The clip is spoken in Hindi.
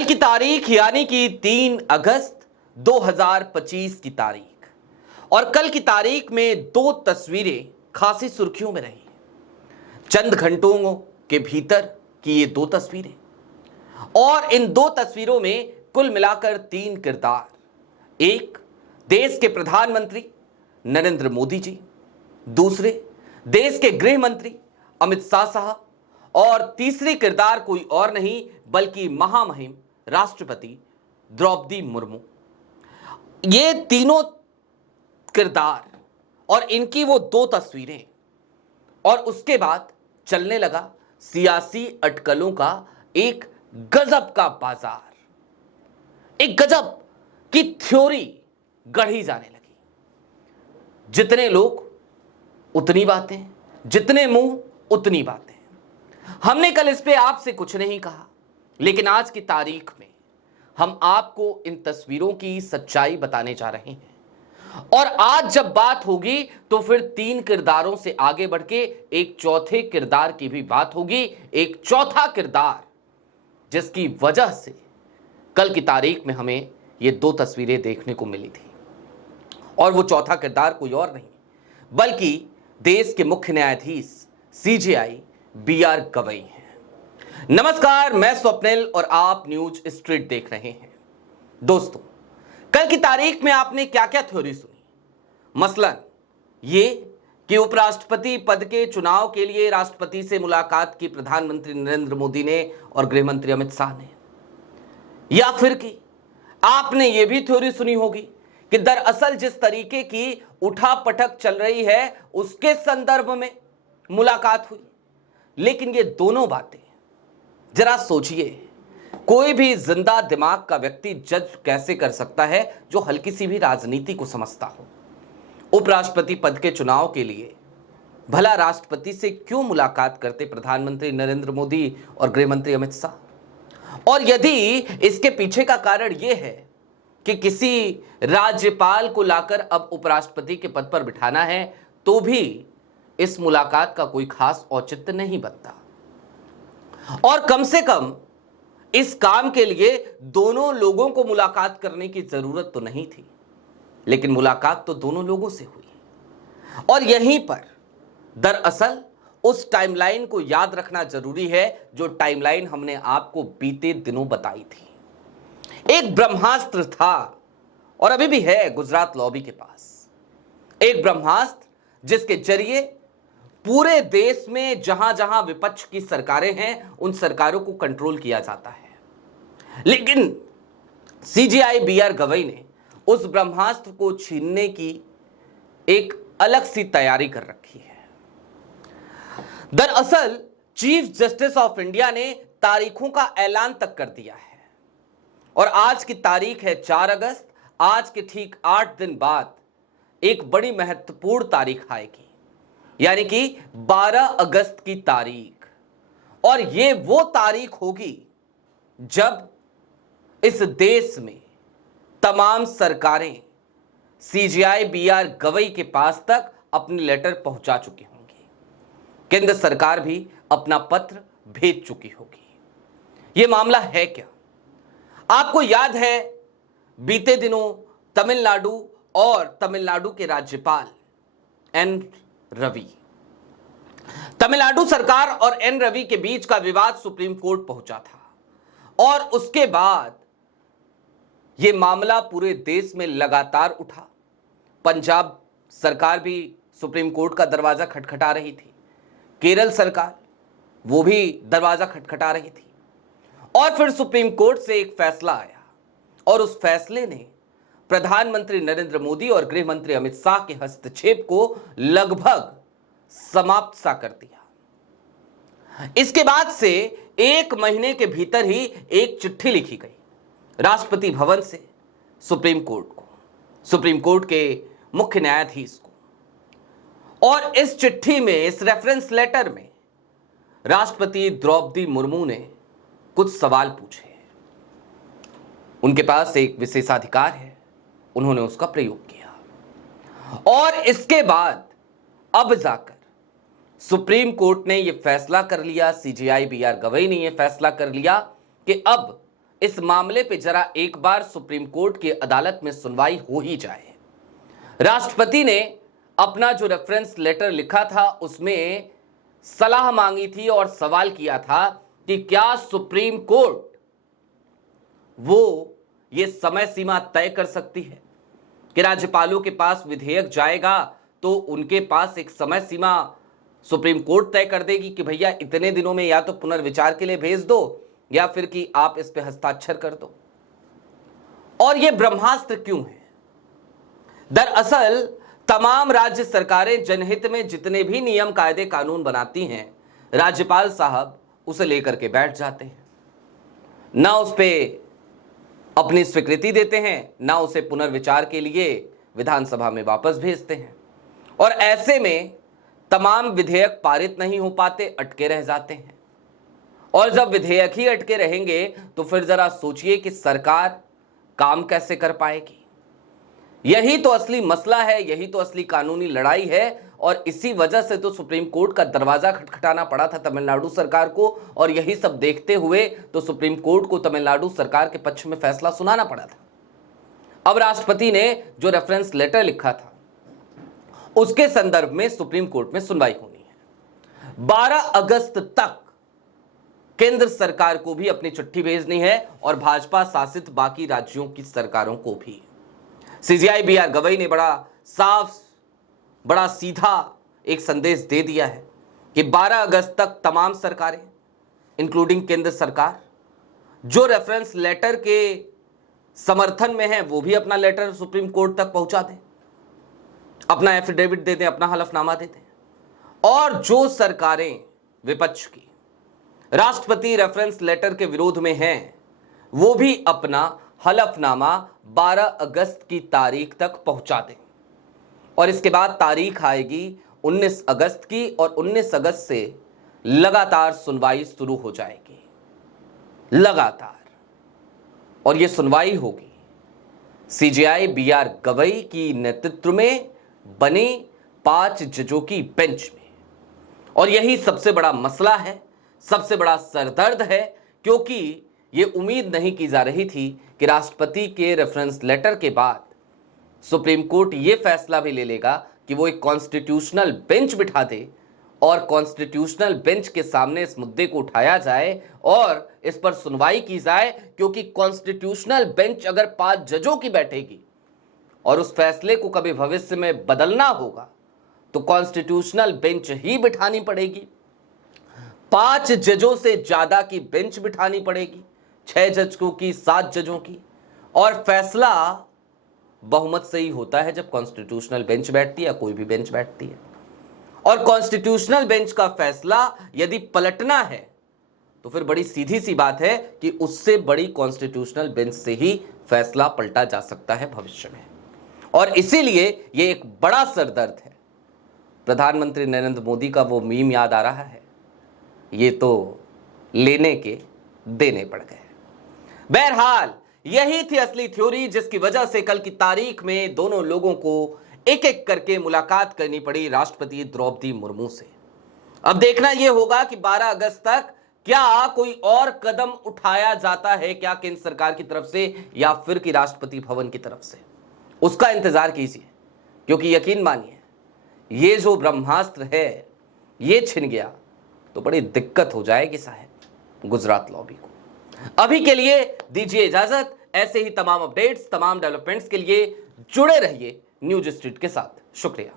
कल की तारीख यानी कि 3 अगस्त 2025 की तारीख। और कल की तारीख में दो तस्वीरें खासी सुर्खियों में रही। चंद घंटों के भीतर की ये दो तस्वीरें, और इन दो तस्वीरों में कुल मिलाकर 3 किरदार। एक देश के प्रधानमंत्री नरेंद्र मोदी जी, दूसरे देश के गृह मंत्री अमित शाह साहब, और तीसरी किरदार कोई और नहीं बल्कि महामहिम राष्ट्रपति द्रौपदी मुर्मू। ये तीनों किरदार और इनकी वो दो तस्वीरें, और उसके बाद चलने लगा सियासी अटकलों का एक गजब का बाजार। एक गजब की थ्योरी गढ़ी जाने लगी। जितने लोग उतनी बातें, जितने मुंह उतनी बातें। हमने कल इस पे आपसे कुछ नहीं कहा, लेकिन आज की तारीख में हम आपको इन तस्वीरों की सच्चाई बताने जा रहे हैं। और आज जब बात होगी तो फिर 3 किरदारों से आगे बढ़ के एक चौथे किरदार की भी बात होगी। एक चौथा किरदार जिसकी वजह से कल की तारीख में हमें ये दो तस्वीरें देखने को मिली थी, और वो चौथा किरदार कोई और नहीं बल्कि देश के मुख्य न्यायाधीश सीजेआई बीआर गवई हैं। नमस्कार, मैं स्वप्निल और आप न्यूज स्ट्रीट देख रहे हैं। दोस्तों, कल की तारीख में आपने क्या क्या थ्योरी सुनी? मसलन ये कि उपराष्ट्रपति पद के चुनाव के लिए राष्ट्रपति से मुलाकात की प्रधानमंत्री नरेंद्र मोदी ने और गृह मंत्री अमित शाह ने। या फिर कि आपने ये भी थ्योरी सुनी होगी कि दरअसल जिस तरीके की उठापटक चल रही है उसके संदर्भ में मुलाकात हुई। लेकिन ये दोनों बातें जरा सोचिए, कोई भी जिंदा दिमाग का व्यक्ति जज कैसे कर सकता है जो हल्की सी भी राजनीति को समझता हो। उपराष्ट्रपति पद के चुनाव के लिए भला राष्ट्रपति से क्यों मुलाकात करते प्रधानमंत्री नरेंद्र मोदी और गृह मंत्री अमित शाह? और यदि इसके पीछे का कारण यह है कि किसी राज्यपाल को लाकर अब उपराष्ट्रपति के पद पर बिठाना है, तो भी इस मुलाकात का कोई खास औचित्य नहीं बनता। और कम से कम इस काम के लिए दोनों लोगों को मुलाकात करने की जरूरत तो नहीं थी, लेकिन मुलाकात तो दोनों लोगों से हुई। और यहीं पर दरअसल उस टाइमलाइन को याद रखना जरूरी है जो टाइमलाइन हमने आपको बीते दिनों बताई थी। एक ब्रह्मास्त्र था और अभी भी है गुजरात लॉबी के पास। एक ब्रह्मास्त्र जिसके जरिए पूरे देश में जहां जहां विपक्ष की सरकारें हैं उन सरकारों को कंट्रोल किया जाता है। लेकिन सीजेआई बीआर गवई ने उस ब्रह्मास्त्र को छीनने की एक अलग सी तैयारी कर रखी है। दरअसल चीफ जस्टिस ऑफ इंडिया ने तारीखों का ऐलान तक कर दिया है, और आज की तारीख है 4 अगस्त। आज के ठीक 8 दिन बाद एक बड़ी महत्वपूर्ण तारीख आएगी, यानी कि 12 अगस्त की तारीख। और ये वो तारीख होगी जब इस देश में तमाम सरकारें सीजेआई बीआर गवई के पास तक अपने लेटर पहुंचा चुकी होंगी। केंद्र सरकार भी अपना पत्र भेज चुकी होगी। यह मामला है क्या? आपको याद है बीते दिनों तमिलनाडु और तमिलनाडु के राज्यपाल एन रवि, तमिलनाडु सरकार और एन रवि के बीच का विवाद सुप्रीम कोर्ट पहुंचा था, और उसके बाद यह मामला पूरे देश में लगातार उठा। पंजाब सरकार भी सुप्रीम कोर्ट का दरवाजा खटखटा रही थी, केरल सरकार वो भी दरवाजा खटखटा रही थी, और फिर सुप्रीम कोर्ट से एक फैसला आया, और उस फैसले ने प्रधानमंत्री नरेंद्र मोदी और गृह मंत्री अमित शाह के हस्तक्षेप को लगभग समाप्त सा कर दिया। इसके बाद से 1 महीने के भीतर ही एक चिट्ठी लिखी गई राष्ट्रपति भवन से सुप्रीम कोर्ट को, सुप्रीम कोर्ट के मुख्य न्यायाधीश को। और इस चिट्ठी में, इस रेफरेंस लेटर में राष्ट्रपति द्रौपदी मुर्मू ने कुछ सवाल पूछे। उनके पास एक विशेषाधिकार है, उन्होंने उसका प्रयोग किया, और इसके बाद अब जाकर सुप्रीम कोर्ट ने यह फैसला कर लिया, सीजेआई बीआर गवई ने यह फैसला कर लिया कि अब इस मामले पे जरा एक बार सुप्रीम कोर्ट की अदालत में सुनवाई हो ही जाए। राष्ट्रपति ने अपना जो रेफरेंस लेटर लिखा था उसमें सलाह मांगी थी और सवाल किया था कि क्या सुप्रीम कोर्ट वो ये समय सीमा तय कर सकती है कि राज्यपालों के पास विधेयक जाएगा तो उनके पास एक समय सीमा सुप्रीम कोर्ट तय कर देगी कि भैया इतने दिनों में या तो पुनर्विचार के लिए भेज दो या फिर कि आप इस पे हस्ताक्षर कर दो। और ये ब्रह्मास्त्र क्यों है? दरअसल तमाम राज्य सरकारें जनहित में जितने भी नियम कायदे कानून बनाती हैं, राज्यपाल साहब उसे लेकर के बैठ जाते हैं, ना उस पे अपनी स्वीकृति देते हैं, ना उसे पुनर्विचार के लिए विधानसभा में वापस भेजते हैं। और ऐसे में तमाम विधेयक पारित नहीं हो पाते, अटके रह जाते हैं। और जब विधेयक ही अटके रहेंगे तो फिर जरा सोचिए कि सरकार काम कैसे कर पाएगी। यही तो असली मसला है, यही तो असली कानूनी लड़ाई है। और इसी वजह से तो सुप्रीम कोर्ट का दरवाजा खटखटाना पड़ा था तमिलनाडु सरकार को, और यही सब देखते हुए तो सुप्रीम कोर्ट को तमिलनाडु सरकार के पक्ष में फैसला सुनाना पड़ा था। अब राष्ट्रपति ने जो रेफरेंस लेटर लिखा था उसके संदर्भ में सुप्रीम कोर्ट में सुनवाई होनी है। 12 अगस्त तक केंद्र सरकार को भी अपनी चिट्ठी भेजनी है और भाजपा शासित बाकी राज्यों की सरकारों को भी। सीजेआई बीआर गवई ने बड़ा साफ, बड़ा सीधा एक संदेश दे दिया है कि 12 अगस्त तक तमाम सरकारें इंक्लूडिंग केंद्र सरकार जो रेफरेंस लेटर के समर्थन में है वो भी अपना लेटर सुप्रीम कोर्ट तक पहुंचा दें, अपना एफिडेविट दे दें, अपना हलफनामा दे दें। और जो सरकारें विपक्ष की राष्ट्रपति रेफरेंस लेटर के विरोध में हैं वो भी अपना हलफनामा 12 अगस्त की तारीख तक पहुंचा दें। और इसके बाद तारीख आएगी 19 अगस्त की, और 19 अगस्त से लगातार सुनवाई शुरू हो जाएगी, लगातार। और यह सुनवाई होगी सीजेआई बीआर गवई की नेतृत्व में बने 5 जजों की बेंच में। और यही सबसे बड़ा मसला है, सबसे बड़ा सरदर्द है, क्योंकि यह उम्मीद नहीं की जा रही थी कि राष्ट्रपति के रेफरेंस लेटर के बाद सुप्रीम कोर्ट यह फैसला भी ले लेगा कि वो एक कॉन्स्टिट्यूशनल बेंच बिठा दे और कॉन्स्टिट्यूशनल बेंच के सामने इस मुद्दे को उठाया जाए और इस पर सुनवाई की जाए। क्योंकि कॉन्स्टिट्यूशनल बेंच अगर 5 जजों की बैठेगी और उस फैसले को कभी भविष्य में बदलना होगा तो कॉन्स्टिट्यूशनल बेंच ही बिठानी पड़ेगी। 5 जजों से ज्यादा की बेंच बिठानी पड़ेगी, 6 जजों की, 7 जजों की। और फैसला बहुमत से ही होता है जब कॉन्स्टिट्यूशनल बेंच बैठती है या कोई भी बेंच बैठती है। और कॉन्स्टिट्यूशनल बेंच का फैसला यदि पलटना है तो फिर बड़ी सीधी सी बात है कि उससे बड़ी कॉन्स्टिट्यूशनल बेंच से ही फैसला पलटा जा सकता है भविष्य में। और इसीलिए यह एक बड़ा सरदर्द है। प्रधानमंत्री नरेंद्र मोदी का वो मीम याद आ रहा है, ये तो लेने के देने पड़ गए। बहरहाल यही थी असली थ्योरी जिसकी वजह से कल की तारीख में दोनों लोगों को एक एक करके मुलाकात करनी पड़ी राष्ट्रपति द्रौपदी मुर्मू से। अब देखना यह होगा कि 12 अगस्त तक क्या कोई और कदम उठाया जाता है क्या केंद्र सरकार की तरफ से या फिर कि राष्ट्रपति भवन की तरफ से, उसका इंतजार कीजिए। क्योंकि यकीन मानिए ये जो ब्रह्मास्त्र है ये छिन गया तो बड़ी दिक्कत हो जाएगी साहब गुजरात लॉबी को। अभी के लिए दीजिए इजाजत। ऐसे ही तमाम अपडेट्स, तमाम डेवलपमेंट्स के लिए जुड़े रहिए न्यूज स्ट्रीट के साथ। शुक्रिया।